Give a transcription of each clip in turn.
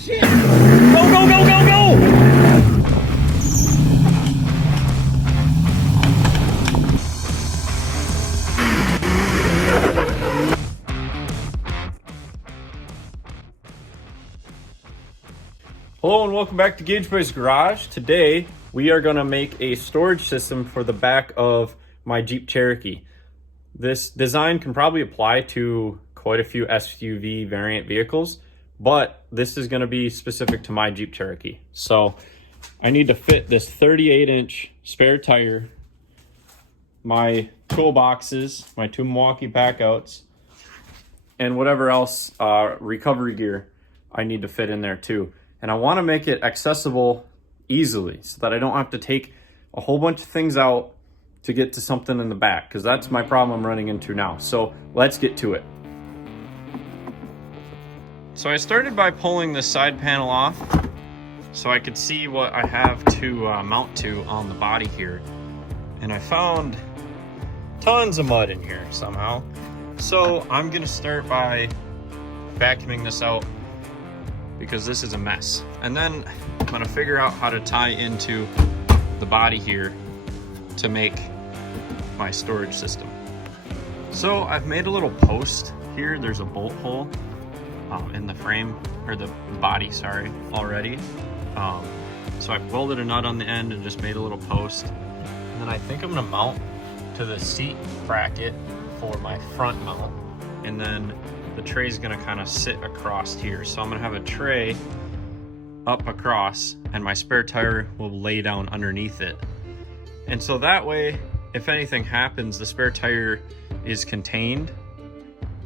shit! Go, go, go, go, go! Hello and welcome back to Gage Boys Garage. Today we are going to make a storage system for the back of my Jeep Cherokee. This design can probably apply to quite a few SUV variant vehicles, but this is going to be specific to my Jeep Cherokee. So I need to fit this 38-inch spare tire, my toolboxes, my two Milwaukee packouts, and whatever else recovery gear I need to fit in there too. And I want to make it accessible easily so that I don't have to take a whole bunch of things out to get to something in the back, because that's my problem I'm running into now. So let's get to it. So I started by pulling this side panel off so I could see what I have to mount to on the body here. And I found tons of mud in here somehow. So I'm gonna start by vacuuming this out, because this is a mess. And then I'm gonna figure out how to tie into the body here to make my storage system. So I've made a little post here. There's a bolt hole in the frame, or the body, sorry, already. So I've welded a nut on the end and just made a little post. And then I think I'm gonna mount to the seat bracket for my front mount. And then the tray is going to kind of sit across here. So I'm going to have a tray up across and my spare tire will lay down underneath it. And so that way, if anything happens, the spare tire is contained,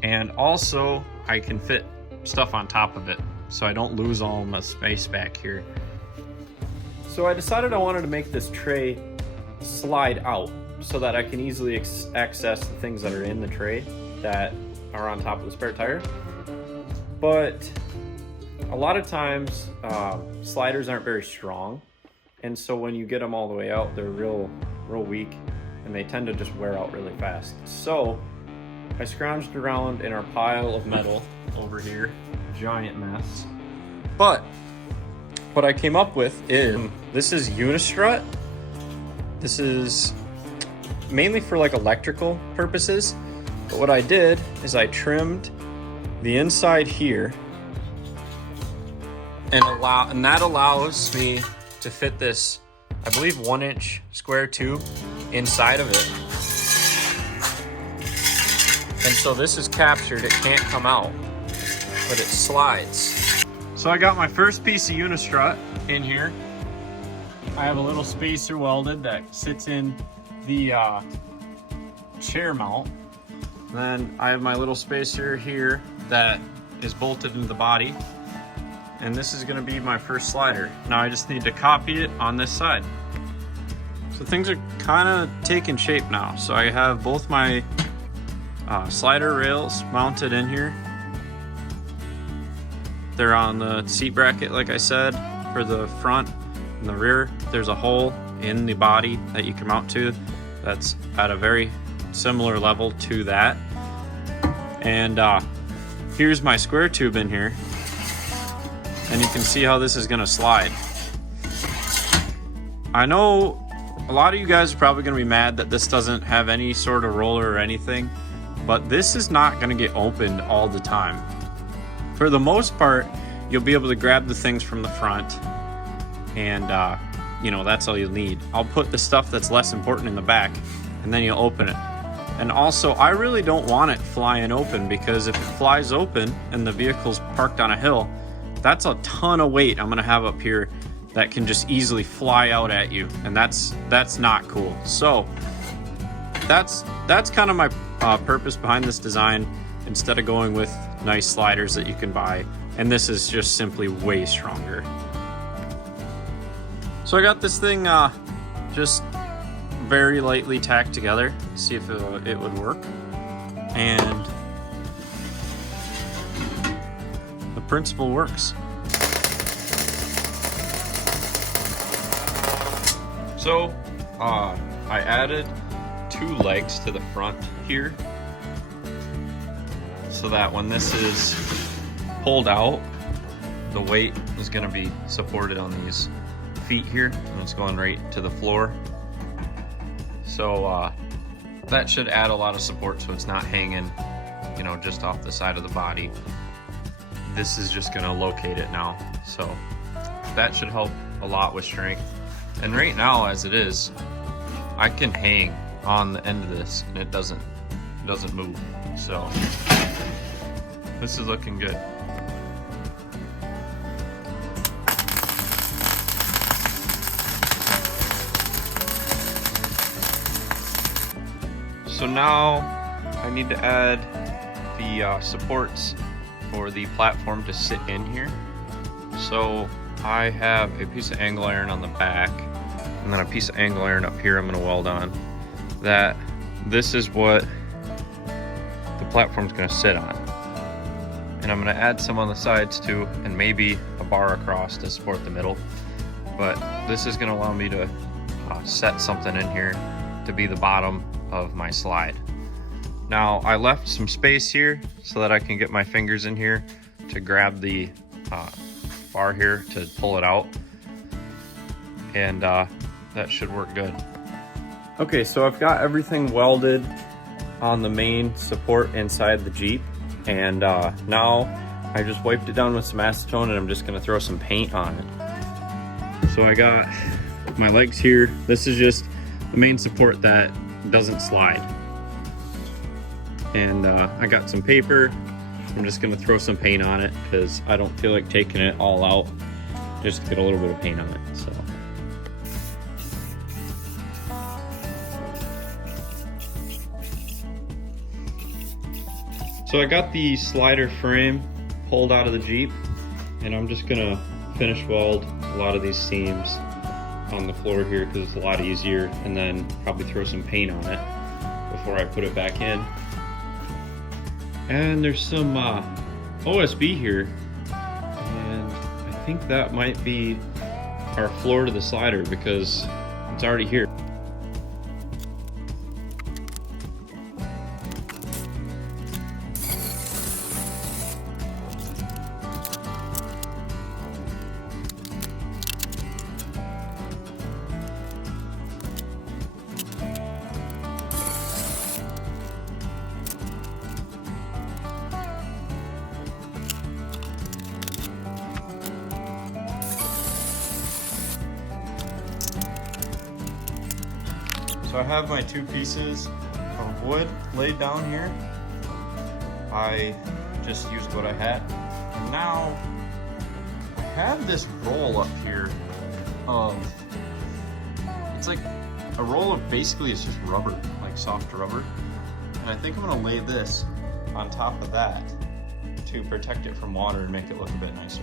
and also I can fit stuff on top of it so I don't lose all my space back here. So I decided I wanted to make this tray slide out so that I can easily access the things that are in the tray that are on top of the spare tire. But a lot of times sliders aren't very strong, and so when you get them all the way out, they're real weak and they tend to just wear out really fast. So I scrounged around in our pile of metal over here, giant mess. But what I came up with is this is Unistrut. This is mainly for like electrical purposes. But what I did is I trimmed the inside here, and that allows me to fit this, I believe, 1-inch square tube inside of it. And so this is captured, it can't come out, but it slides. So I got my first piece of Unistrut in here. I have a little spacer welded that sits in the chair mount. Then I have my little spacer here that is bolted into the body, and this is going to be my first slider. Now I just need to copy it on this side. So things are kind of taking shape now. So I have both my slider rails mounted in here. They're on the seat bracket, like I said, for the front and the rear. There's a hole in the body that you can mount to that's at a very similar level to that. And here's my square tube in here, and you can see how this is gonna slide. I know a lot of you guys are probably gonna be mad that this doesn't have any sort of roller or anything, but this is not gonna get opened all the time. For the most part, you'll be able to grab the things from the front, and you know, that's all you'll need. I'll put the stuff that's less important in the back, and then you'll open it. And also, I really don't want it flying open, because if it flies open and the vehicle's parked on a hill, that's a ton of weight I'm gonna have up here that can just easily fly out at you, and that's not cool. So that's kind of my purpose behind this design, instead of going with nice sliders that you can buy. And this is just simply way stronger. So I got this thing just very lightly tacked together, see if it would work, and the principle works. So I added 2 legs to the front here, so that when this is pulled out, the weight is gonna be supported on these feet here, and it's going right to the floor. So that should add a lot of support so it's not hanging, you know, just off the side of the body. This is just gonna locate it now. So that should help a lot with strength. And right now, as it is, I can hang on the end of this and it doesn't move. So this is looking good. So now I need to add the supports for the platform to sit in here. So I have a piece of angle iron on the back and then a piece of angle iron up here I'm going to weld on. This is what the platform's going to sit on. And I'm going to add some on the sides too, and maybe a bar across to support the middle. But this is going to allow me to set something in here to be the bottom of my slide. Now I left some space here so that I can get my fingers in here to grab the bar here to pull it out, and that should work good. Okay, so I've got everything welded on the main support inside the Jeep, and now I just wiped it down with some acetone and I'm just gonna throw some paint on it. So I got my legs here. This is just the main support that doesn't slide. And I got some paper. I'm just gonna throw some paint on it because I don't feel like taking it all out, just to get a little bit of paint on it. So I got the slider frame pulled out of the Jeep, and I'm just gonna finish weld a lot of these seams on the floor here because it's a lot easier, and then probably throw some paint on it before I put it back in. And there's some OSB here, and I think that might be our floor to the slider because it's already here. So I have my two pieces of wood laid down here. I just used what I had. And now I have this roll up here of, it's like a roll of basically it's just rubber, like soft rubber. And I think I'm gonna lay this on top of that to protect it from water and make it look a bit nicer.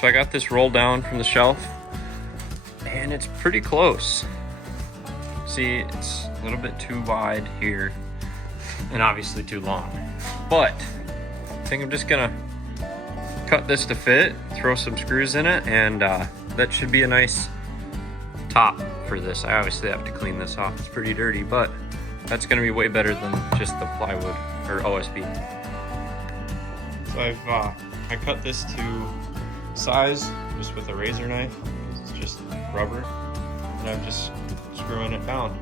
So I got this roll down from the shelf and it's pretty close. See, it's a little bit too wide here and obviously too long. But I think I'm just gonna cut this to fit, throw some screws in it, and that should be a nice top for this. I obviously have to clean this off, it's pretty dirty, but that's gonna be way better than just the plywood or OSB. So I cut this to size just with a razor knife. It's just rubber, and I'm just screwing it down.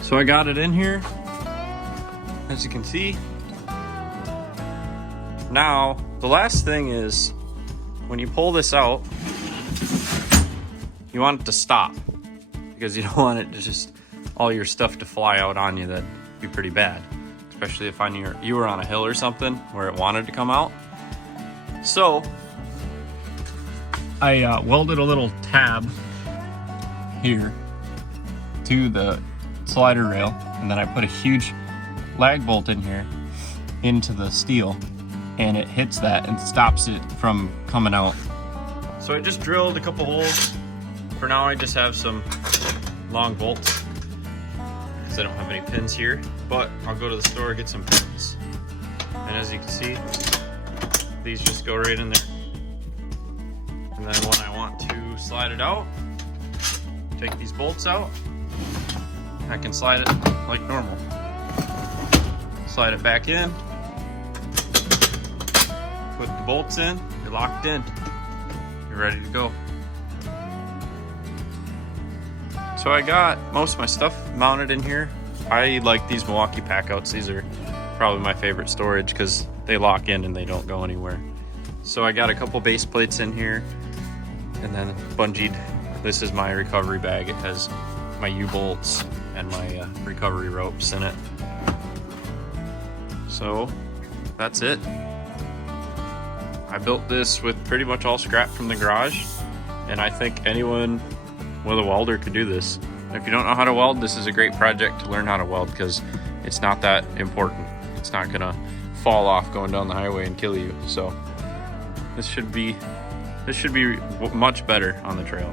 So I got it in here, as you can see. Now, the last thing is, when you pull this out, you want it to stop, because you don't want it to just, all your stuff to fly out on you. That'd be pretty bad, especially if you were on a hill or something where it wanted to come out. So I welded a little tab here to the slider rail, and then I put a huge lag bolt in here into the steel, and it hits that and stops it from coming out. So I just drilled a couple holes. For now I just have some long bolts because I don't have any pins here, but I'll go to the store and get some pins. And as you can see, these just go right in there. And then when I want to slide it out, take these bolts out. I can slide it like normal. Slide it back in. Put the bolts in. You're locked in. You're ready to go. So I got most of my stuff mounted in here. I like these Milwaukee packouts. These are probably my favorite storage because they lock in and they don't go anywhere. So I got a couple base plates in here and then bungeed. This is my recovery bag. It has my U-bolts and my recovery ropes in it. So that's it. I built this with pretty much all scrap from the garage, and I think anyone with a welder could do this. If you don't know how to weld, this is a great project to learn how to weld because it's not that important. It's not gonna fall off going down the highway and kill you. So this should be much better on the trail.